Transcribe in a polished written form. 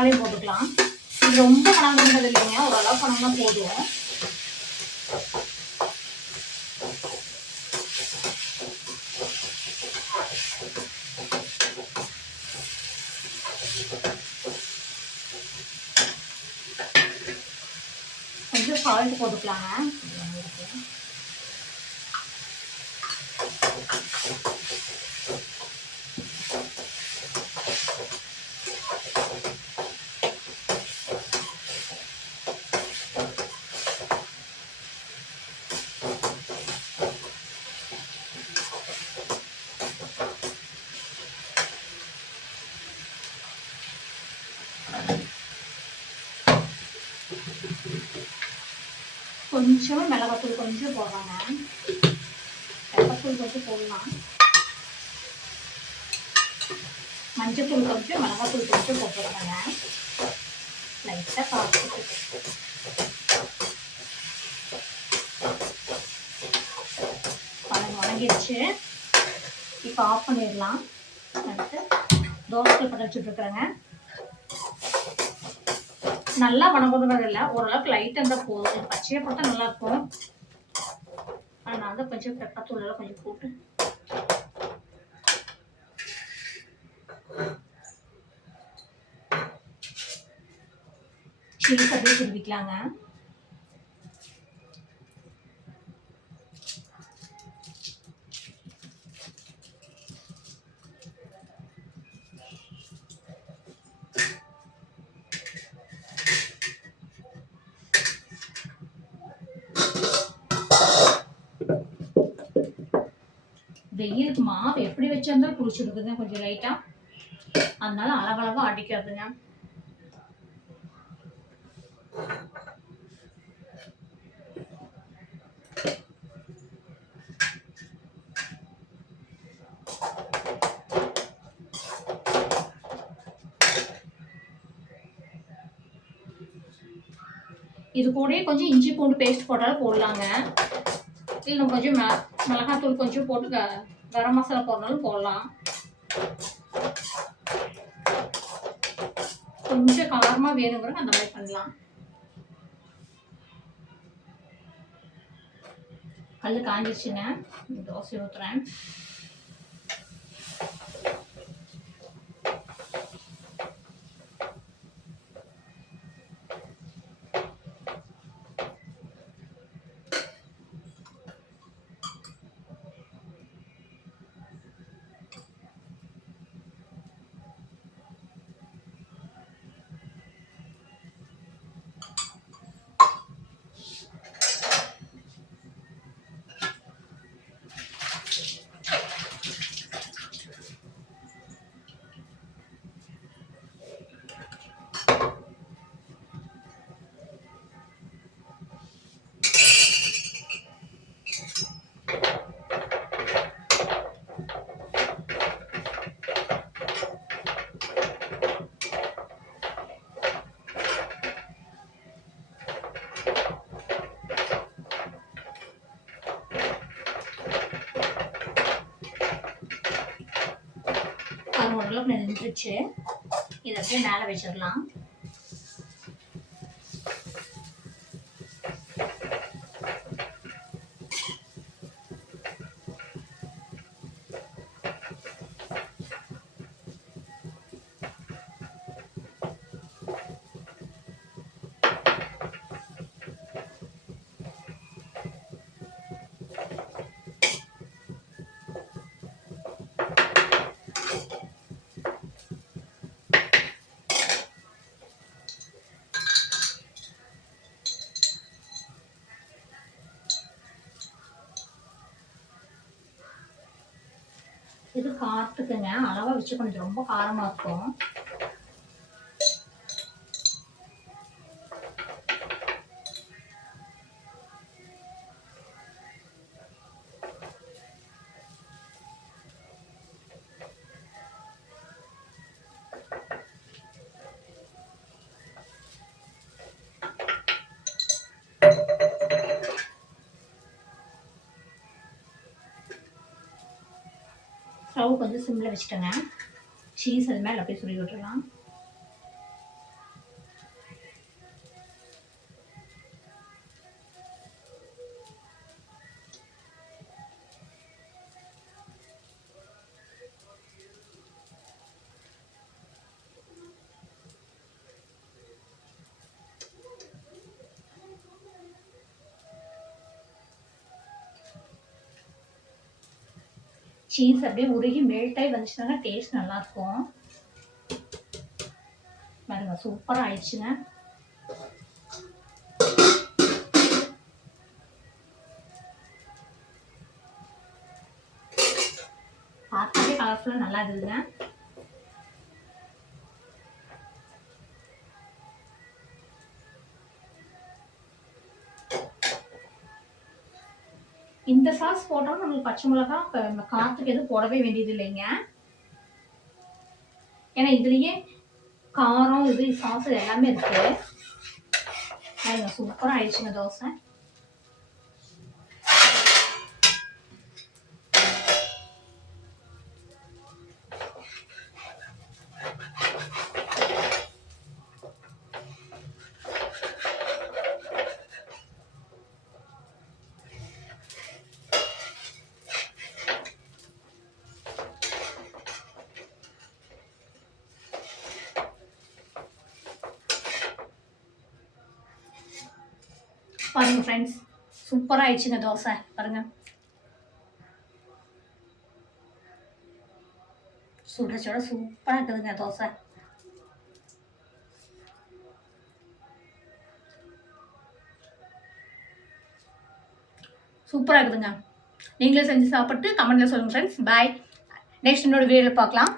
தக்காளியும் போட்டுக்கலாம். இது ரொம்ப வணங்குறது இல்லைங்க, ஓரளவு வணங்கினா போதும். கொஞ்சம் சால்ட் போட்டுக்கலாங்க. கொஞ்சம் மிளகாத்தூள் கொஞ்சம் போடுறாங்க, பெப்பர்த்தூள் கொஞ்சம் போடலாம், மஞ்சத்தூள் கொஞ்சம் மிளகாத்தூள் கொஞ்சம் போட்டுருக்காங்க. லைட்டாக பார்த்துட்டு வணங்கிடுச்சு. இப்போ ஆஃப் பண்ணிடலாம். அடுத்து தோசை பற்ற வச்சுட்ருக்குறேங்க. நல்லா வணங்குறது இல்லை, ஓரளவுக்கு லைட்டாக இருந்தால் போதும். பச்சையாக போட்டால் நல்லாயிருக்கும். அதனால தான் கொஞ்சம் பெப்பர்த்தூள் கொஞ்சம் போட்டு சீஸ் அப்படியே திருவிக்கலாங்க. வெயிலுக்கு மாவு எப்படி வச்சிருந்தாலும் புளிச்சுடுதுங்க கொஞ்சம் லைட்டா, அதனால அளவளவா அடிக்காதுங்க. இது கூட கொஞ்சம் இஞ்சி பூண்டு பேஸ்ட் போட்டாலும் போடலாங்க. இல்லை கொஞ்சம் மிளகாத்தூள் கொஞ்சம் போட்டு கரம் மசாலா போடனாலும் போடலாம். கொஞ்சம் காரமாக வேணுங்கிறத அந்த மாதிரி பண்ணலாம். கல் காஞ்சிச்சுங்க, தோசை ஊற்றுறேன். ஓரளவுக்கு நின்றுச்சு. இதை அப்படியே மேலே வச்சிடலாம். இது காரத்துக்குங்க, அளவா வச்சு கொஞ்சம் ரொம்ப காரமா இருக்கும். ஸ்டவ் கொஞ்சம் சிம்மில் வச்சுட்டேங்க. சீஸ் அது மேலே அப்படியே சுருவி விட்டுடலாம். சீஸ் அப்படியே உருகி மெல்ட் ஆகி வந்துச்சுனாங்க டேஸ்ட் நல்லாயிருக்கும். பாருங்க சூப்பராக ஆயிடுச்சுங்க. பார்த்தாலே கலர்ஃபுல்லாக நல்லா இருக்குதுங்க. இந்த சாஸ் போட்டாலும் நம்மளுக்கு பச்சை மிளகா காரத்துக்கு எதுவும் போடவே வேண்டியது இல்லைங்க. ஏன்னா இதுலயே காரம் இது சாஸ் எல்லாமே இருக்கு. சூப்பராக ஆயிடுச்சுங்க தோசை. பாருங்க ஃப்ரெண்ட்ஸ், சூப்பராக ஆயிடுச்சுங்க தோசை. பாருங்க சுட சுட சூப்பராக இருக்குதுங்க தோசை. சூப்பராக இருக்குதுங்க. நீங்களே செஞ்சு சாப்பிட்டு கமெண்ட்ல சொல்லுங்க ஃப்ரெண்ட்ஸ். பாய். நெக்ஸ்ட் இன்னொரு வீடியோவில் பார்க்கலாம்.